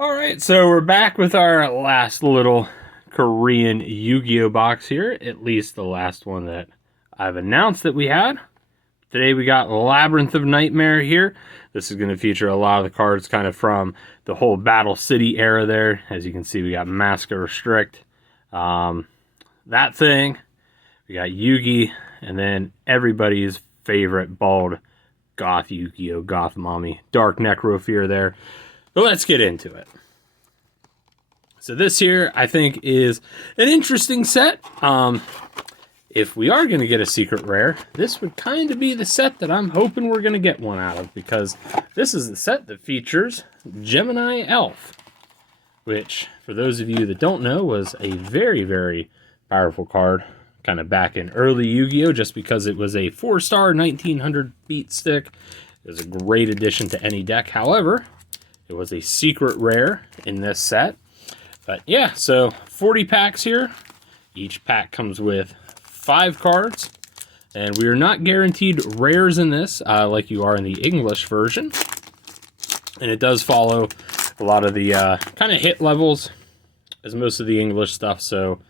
All right, so we're back with our last little Korean Yu-Gi-Oh box here, at least the last one that I've announced that we had. Today we got Labyrinth of Nightmare here. This is going to feature a lot of the cards kind of from the whole Battle City era there. As you can see, we got Mask Restrict, that thing. We got Yugi, and then everybody's favorite bald goth Yu-Gi-Oh! Goth Mommy, Dark Necrofear there. But let's get into it. So this here, I think, is an interesting set. If we are going to get a secret rare, this would kind of be the set that I'm hoping we're going to get one out of, because this is the set that features Gemini Elf, which, for those of you that don't know, was a very, very powerful card, kind of back in early Yu-Gi-Oh! Just because it was a 4-star 1900 beat stick. It was a great addition to any deck. However, it was a secret rare in this set. But yeah, so 40 packs here. Each pack comes with 5 cards. And we are not guaranteed rares in this, like you are in the English version. And it does follow a lot of the kind of hit levels as most of the English stuff. So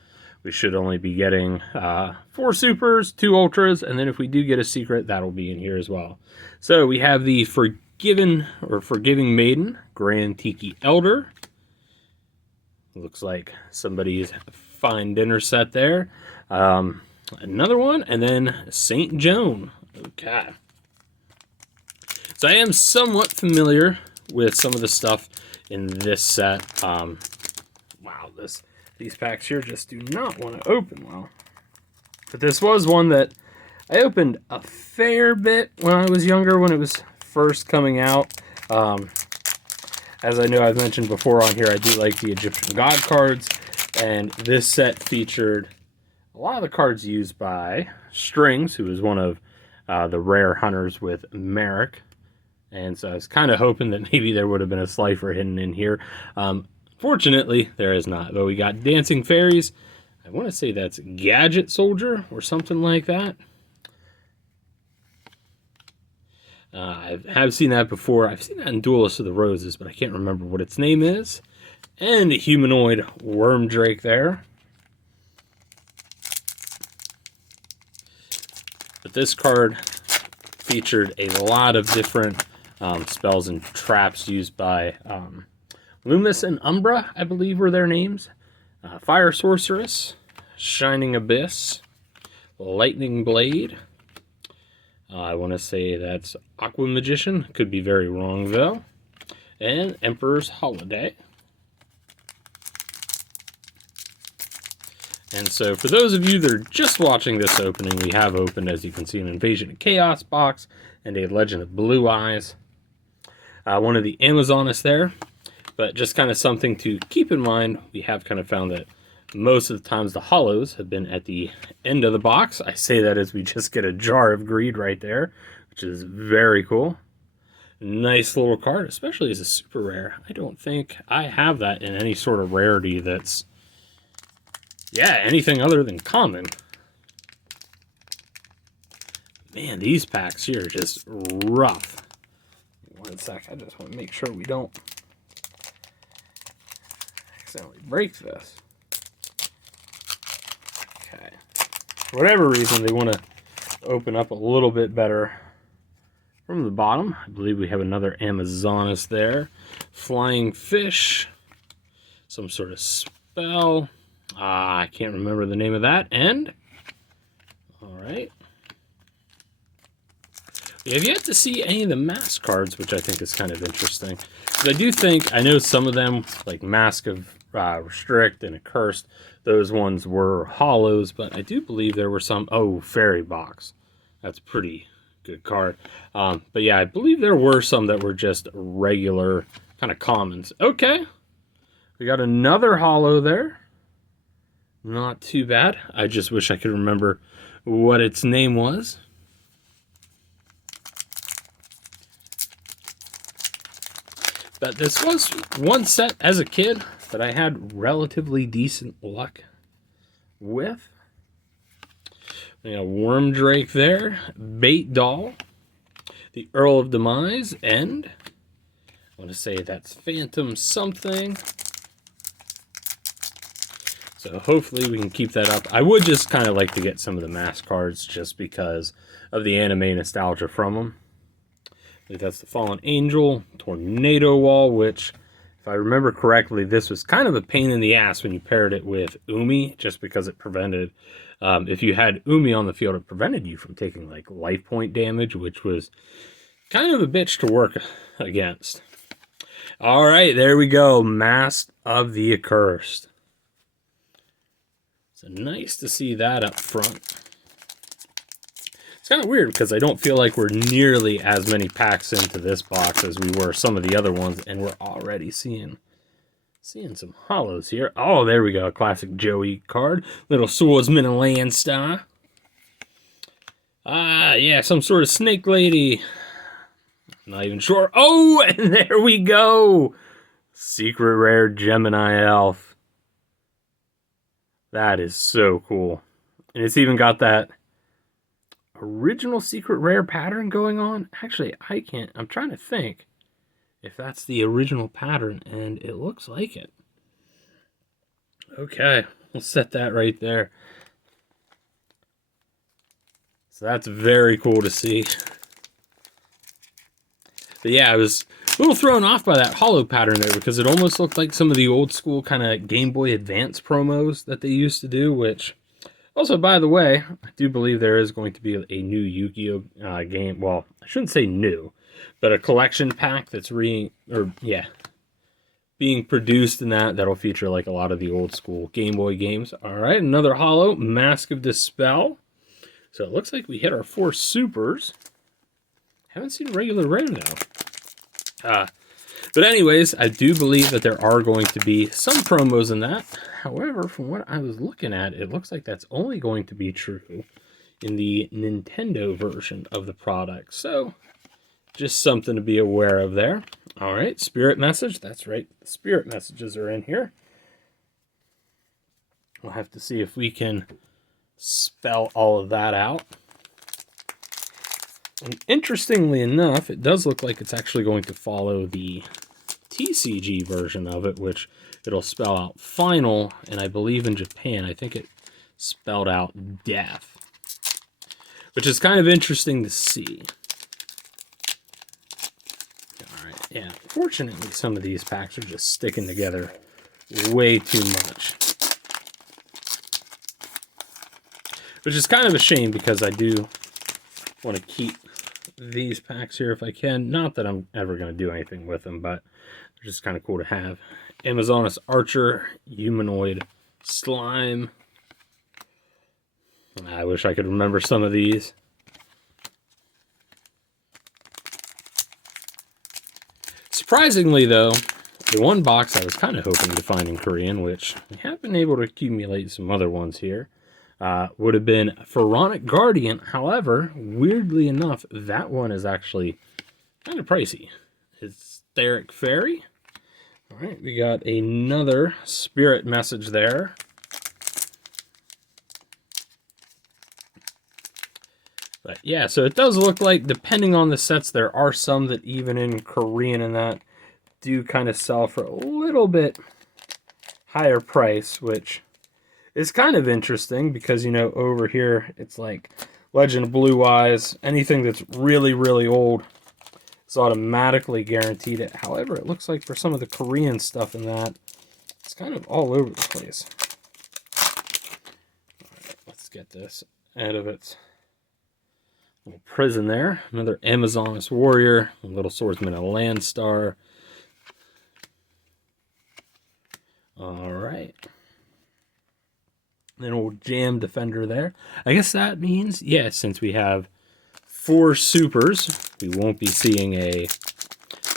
we should only be getting 4 supers, 2 ultras, and then if we do get a secret, that'll be in here as well. So we have the Forgiving Maiden, Grand Tiki Elder. Looks like somebody's fine dinner set there. Another one, and then Saint Joan. Okay. So I am somewhat familiar with some of the stuff in this set. Wow, these packs here just do not want to open well. But this was one that I opened a fair bit when I was younger, when it was first coming out. As I know I've mentioned before on here, I do like the Egyptian God cards, and this set featured a lot of the cards used by Strings, who is one of the rare hunters with Merrick. And so I was kind of hoping that maybe there would have been a Slifer hidden in here. Fortunately, there is not. But we got Dancing Fairies. I want to say that's Gadget Soldier or something like that. I have seen that before. I've seen that in Duelist of the Roses, but I can't remember what its name is. And a humanoid Worm Drake there. But this card featured a lot of different spells and traps used by Loomis and Umbra, I believe were their names. Fire Sorceress, Shining Abyss, Lightning Blade. I want to say that's Aqua Magician. Could be very wrong, though. And Emperor's Holiday. And so, for those of you that are just watching this opening, we have opened, as you can see, an Invasion of Chaos box and a Legend of Blue Eyes. One of the Amazonas there. But just kind of something to keep in mind, we have kind of found that most of the times the hollows have been at the end of the box. I say that as we just get a Jar of Greed right there, which is very cool. Nice little card, especially as a super rare. I don't think I have that in any sort of rarity that's, yeah, anything other than common. Man, these packs here are just rough. One sec, I just want to make sure we don't accidentally break this. Okay. For whatever reason, they want to open up a little bit better from the bottom. I believe we have another Amazonas there. Flying Fish. Some sort of spell. I can't remember the name of that. And, alright. We have yet to see any of the mask cards, which I think is kind of interesting. But I do think, I know some of them, like Mask of Restrict and Accursed, those ones were hollows, but I do believe there were some, Fairy Box. That's a pretty good card. But yeah, I believe there were some that were just regular kind of commons. Okay, we got another hollow there. Not too bad. I just wish I could remember what its name was. But this was one set as a kid that I had relatively decent luck with. We got Worm Drake there, Bait Doll, the Earl of Demise, and want to say that's Phantom something. So hopefully we can keep that up. I would just kind of like to get some of the mask cards just because of the anime nostalgia from them. I think that's the Fallen Angel, Tornado Wall, which, if I remember correctly, this was kind of a pain in the ass when you paired it with Umi, just because it prevented, if you had Umi on the field, it prevented you from taking like life point damage, which was kind of a bitch to work against. All right, there we go. Mask of the Accursed. So nice to see that up front. It's kind of weird because I don't feel like we're nearly as many packs into this box as we were some of the other ones, and we're already seeing some hollows here. Oh, there we go. A classic Joey card. Little Swordsman and Landstar. Ah, yeah, some sort of snake lady. Not even sure. Oh, and there we go. Secret rare Gemini elf. That is so cool. And it's even got that original secret rare pattern going on. Actually, I'm trying to think if that's the original pattern, and it looks like it. Okay, we'll set that right there. So that's very cool to see. But yeah, I was a little thrown off by that hollow pattern there because it almost looked like some of the old school kind of Game Boy Advance promos that they used to do, which also, by the way, I do believe there is going to be a new Yu-Gi-Oh game. Well, I shouldn't say new, but a collection pack that's being produced in that'll feature like a lot of the old school Game Boy games. All right, another hollow, Mask of Dispel. So it looks like we hit our 4 supers. Haven't seen a regular rare though. But anyways, I do believe that there are going to be some promos in that. However, from what I was looking at, it looks like that's only going to be true in the Nintendo version of the product. So, just something to be aware of there. All right, Spirit Message. That's right, the Spirit Messages are in here. We'll have to see if we can spell all of that out. And interestingly enough, it does look like it's actually going to follow the TCG version of it, which it'll spell out final, and I believe in Japan, I think it spelled out death, which is kind of interesting to see. All right, yeah, fortunately, some of these packs are just sticking together way too much, which is kind of a shame because I do want to keep these packs here if I can. Not that I'm ever going to do anything with them, but they're just kind of cool to have. Amazonas Archer, Humanoid Slime. I wish I could remember some of these. Surprisingly, though, the one box I was kind of hoping to find in Korean, which we have been able to accumulate some other ones here, would have been Pharaonic Guardian. However, weirdly enough, that one is actually kind of pricey. It's Etheric Fairy. All right, we got another Spirit Message there. But yeah, so it does look like, depending on the sets, there are some that even in Korean and that do kind of sell for a little bit higher price, which is kind of interesting because, you know, over here it's like Legend of Blue Eyes. Anything that's really, really old is automatically guaranteed it. However, it looks like for some of the Korean stuff in that, it's kind of all over the place. All right, let's get this out of its little prison there. Another Amazonas Warrior, a little Swordsman and Landstar. All right. Then old Jam Defender there. I guess that means, yeah, since we have 4 supers, we won't be seeing a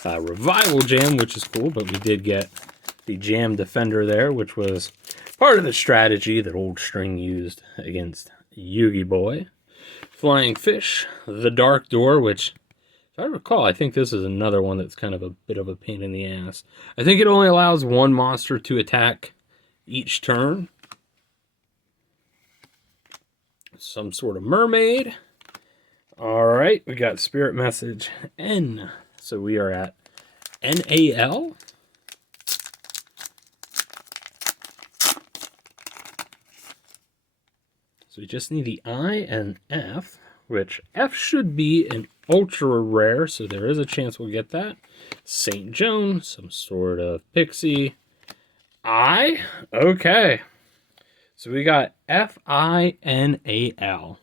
Revival Jam, which is cool, but we did get the Jam Defender there, which was part of the strategy that Old String used against Yugi Boy. Flying Fish, the Dark Door, which, if I recall, I think this is another one that's kind of a bit of a pain in the ass. I think it only allows 1 monster to attack each turn. Some sort of mermaid. All right, we got Spirit Message N. So we are at NAL. So we just need the I and F, which F should be an ultra rare, so there is a chance we'll get that. St. Joan, some sort of pixie. I? Okay. So we got FINAL.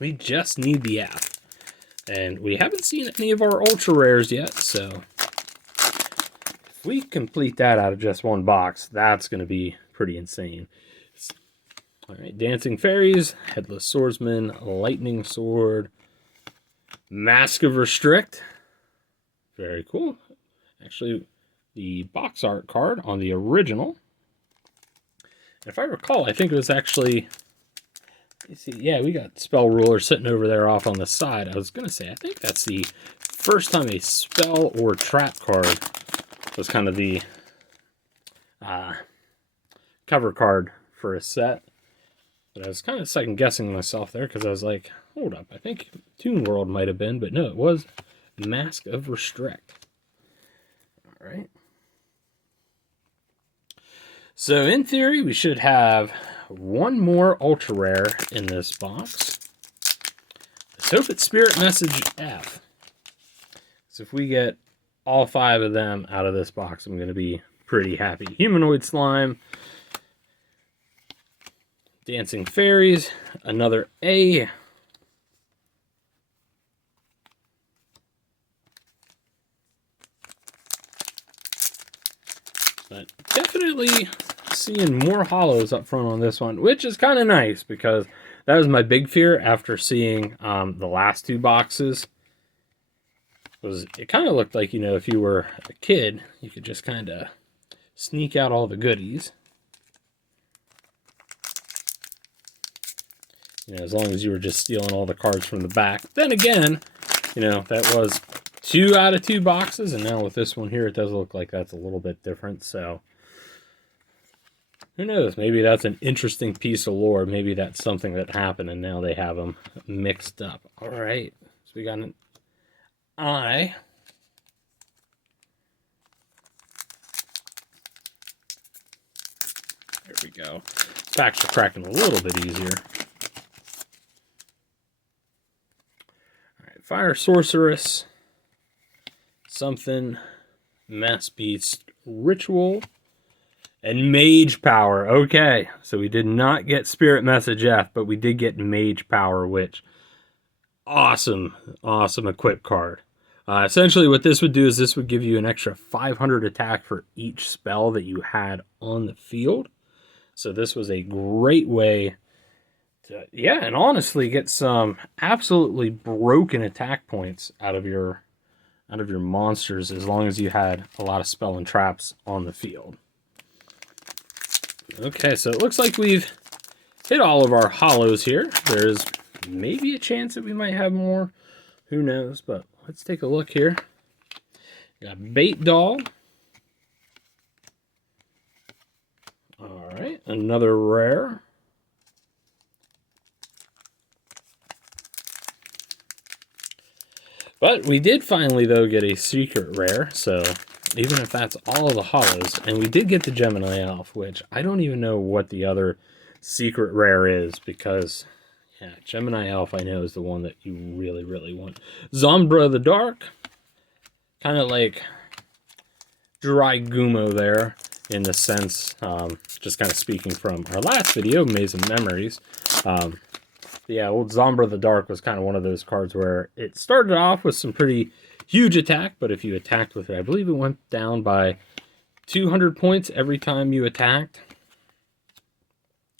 We just need the F. And we haven't seen any of our ultra rares yet, so if we complete that out of just one box, that's going to be pretty insane. All right, Dancing Fairies, Headless Swordsman, Lightning Sword, Mask of Restrict. Very cool. Actually, the box art card on the original. If I recall, I think it was actually... See, yeah, we got Spell Ruler sitting over there off on the side. I was going to say, I think that's the first time a spell or trap card was kind of the cover card for a set. But I was kind of second guessing myself there because I was like, hold up, I think Toon World might have been, but no, it was Mask of Restrict. All right. So in theory, we should have one more ultra rare in this box. Let's hope it's Spirit Message F. So if we get all 5 of them out of this box, I'm going to be pretty happy. Humanoid Slime, Dancing Fairies, another A. But definitely seeing more hollows up front on this one, which is kind of nice because that was my big fear after seeing the last 2 boxes. It kind of looked like, you know, if you were a kid, you could just kind of sneak out all the goodies. You know, as long as you were just stealing all the cards from the back. Then again, you know, that was 2 out of 2 boxes, and now with this one here, it does look like that's a little bit different, so who knows? Maybe that's an interesting piece of lore. Maybe that's something that happened, and now they have them mixed up. All right, so we got an I. There we go. Packs are cracking a little bit easier. All right, Fire Sorceress. Something, Mass Beast Ritual, and Mage Power. Okay, so we did not get Spirit Message F, but we did get Mage Power, which, awesome equip card. Essentially what this would do is this would give you an extra 500 attack for each spell that you had on the field. So this was a great way to, yeah, and honestly get some absolutely broken attack points out of your monsters as long as you had a lot of spell and traps on the field. Okay, so it looks like we've hit all of our hollows here. There's maybe a chance that we might have more. Who knows? But let's take a look here. Got Bait Doll. All right, another rare. But we did finally, though, get a secret rare, so even if that's all of the hollows, and we did get the Gemini Elf, which I don't even know what the other secret rare is, because, yeah, Gemini Elf I know is the one that you really, really want. Zombra the Dark, kind of like Dry Gumo there, in the sense, just kind of speaking from our last video, Maze of Memories. Yeah, old Zombra the Dark was kind of one of those cards where it started off with some pretty huge attack, but if you attacked with it, I believe it went down by 200 points every time you attacked.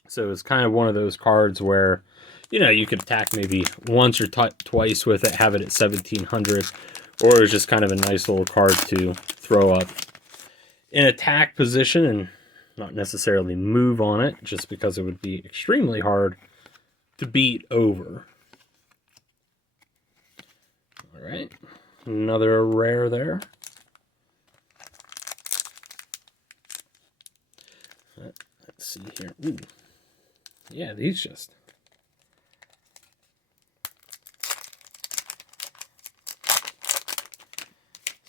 So it's kind of one of those cards where, you know, you could attack maybe once or twice with it, have it at 1700, or it's just kind of a nice little card to throw up in attack position and not necessarily move on it, just because it would be extremely hard to beat over. All right, another rare there. Let's see here. Ooh. Yeah, these just...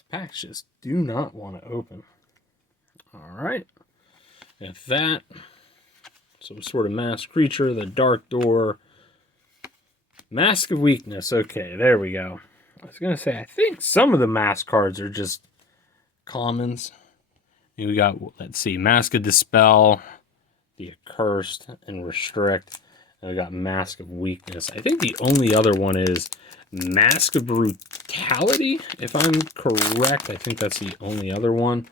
Packs just do not want to open. All right. If that, some sort of masked creature, the Dark Door, Mask of Weakness. Okay, there we go. I was going to say, I think some of the mask cards are just commons. We got, let's see, Mask of Dispel, the Accursed, and Restrict. And we got Mask of Weakness. I think the only other one is Mask of Brutality, if I'm correct. I think that's the only other one.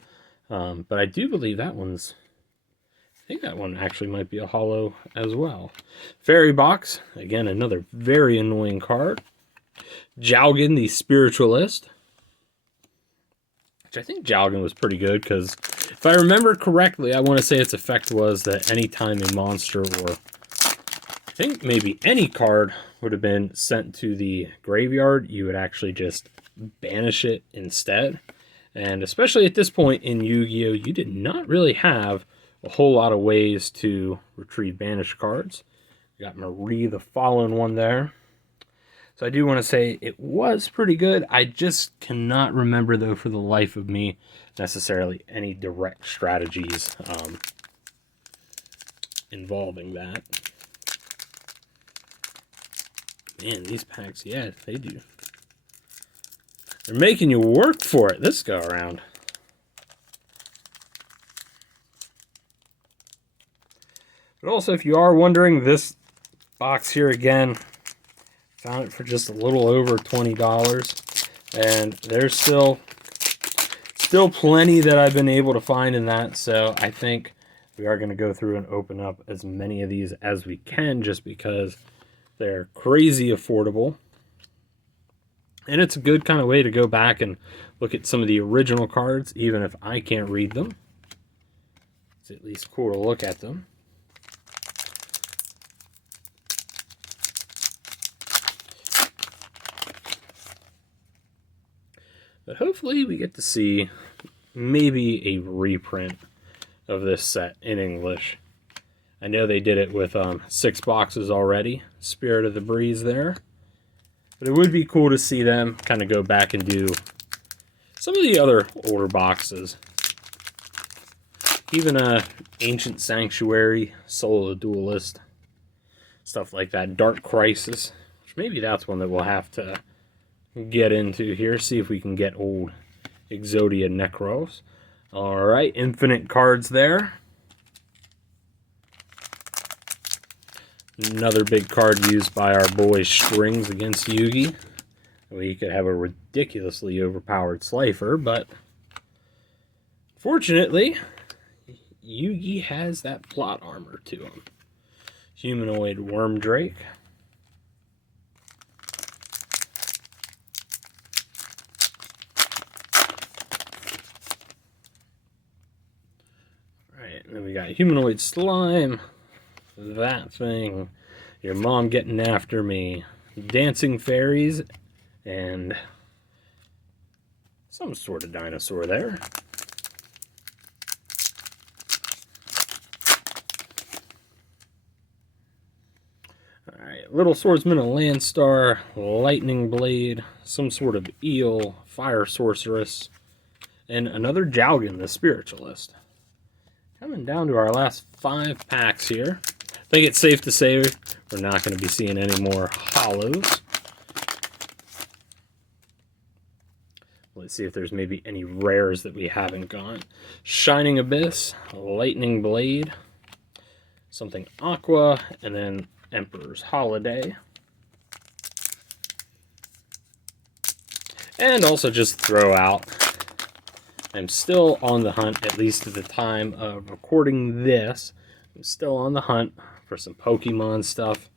But I do believe that one's... I think that one actually might be a holo as well. Fairy Box. Again, another very annoying card. Jowgen, the Spiritualist. Which I think Jowgen was pretty good, because if I remember correctly, I want to say its effect was that anytime a monster, or I think maybe any card, would have been sent to the graveyard, you would actually just banish it instead. And especially at this point in Yu-Gi-Oh!, you did not really have a whole lot of ways to retrieve banished cards. You got Marie the Fallen one there. So I do want to say it was pretty good. I just cannot remember, though, for the life of me, necessarily any direct strategies involving that. Man, these packs, yeah, they do. They're making you work for it this go around. But also, if you are wondering, this box here again, found it for just a little over $20. And there's still plenty that I've been able to find in that. So I think we are going to go through and open up as many of these as we can, just because they're crazy affordable. And it's a good kind of way to go back and look at some of the original cards, even if I can't read them. It's at least cool to look at them. But hopefully we get to see maybe a reprint of this set in English. I know they did it with 6 boxes already, Spirit of the Breeze there. But it would be cool to see them kind of go back and do some of the other older boxes. Even Ancient Sanctuary, Soul of the Duelist, stuff like that. Dark Crisis, which maybe that's one that we'll have to get into here. See if we can get old Exodia Necros. Alright, infinite cards there. Another big card used by our boy Strings against Yugi. We could have a ridiculously overpowered Slifer, but fortunately, Yugi has that plot armor to him. Humanoid Worm Drake. Alright, then we got Humanoid Slime. That thing. Your Mom Getting After Me. Dancing Fairies. And some sort of dinosaur there. Alright, Little Swordsman of Landstar, Lightning Blade, some sort of eel, Fire Sorceress, and another Jowgen, the Spiritualist. Coming down to our last 5 packs here. I think it's safe to say we're not going to be seeing any more holos. Let's see if there's maybe any rares that we haven't got. Shining Abyss, Lightning Blade, something Aqua, and then Emperor's Holiday. And also just throw out, I'm still on the hunt, at least at the time of recording this. I'm still on the hunt for some Pokemon stuff.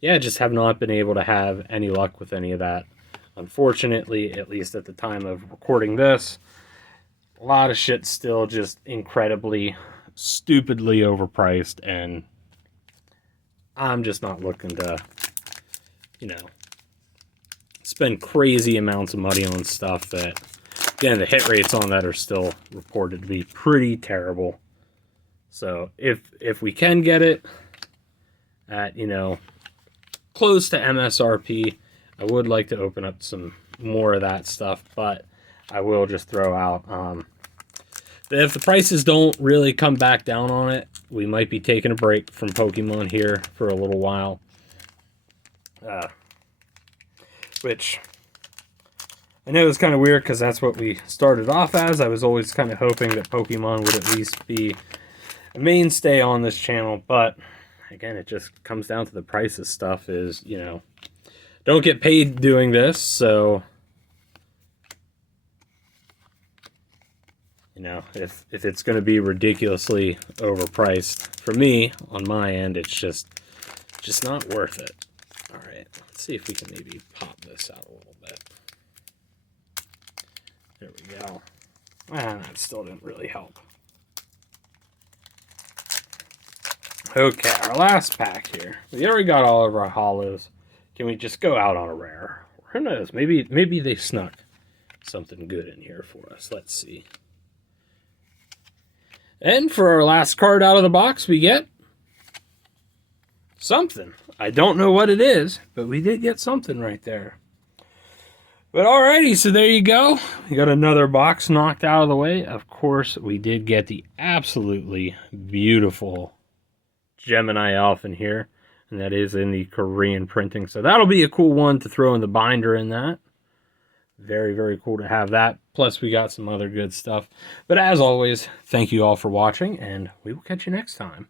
Yeah, just have not been able to have any luck with any of that. Unfortunately, at least at the time of recording this, a lot of shit's still just incredibly, stupidly overpriced, and I'm just not looking to, you know, spend crazy amounts of money on stuff that, again, the hit rates on that are still reported to be pretty terrible. So if we can get it at, you know, close to MSRP, I would like to open up some more of that stuff, but I will just throw out. If the prices don't really come back down on it, we might be taking a break from Pokemon here for a little while. Which I know is kind of weird because that's what we started off as. I was always kind of hoping that Pokemon would at least be a mainstay on this channel, but again, it just comes down to the price of stuff is, you know, don't get paid doing this, so, you know, if it's going to be ridiculously overpriced for me on my end, it's just not worth it. All right, let's see if we can maybe pop this out a little bit. There we go. That still didn't really help. Okay, our last pack here. We already got all of our holos. Can we just go out on a rare? Who knows? Maybe they snuck something good in here for us. Let's see. And for our last card out of the box, we get something. I don't know what it is, but we did get something right there. But alrighty, so there you go. We got another box knocked out of the way. Of course, we did get the absolutely beautiful Gemini elf in here, and that is in the Korean printing. So that'll be a cool one to throw in the binder in that. Very, very cool to have that. Plus, we got some other good stuff. But as always, thank you all for watching, and we will catch you next time.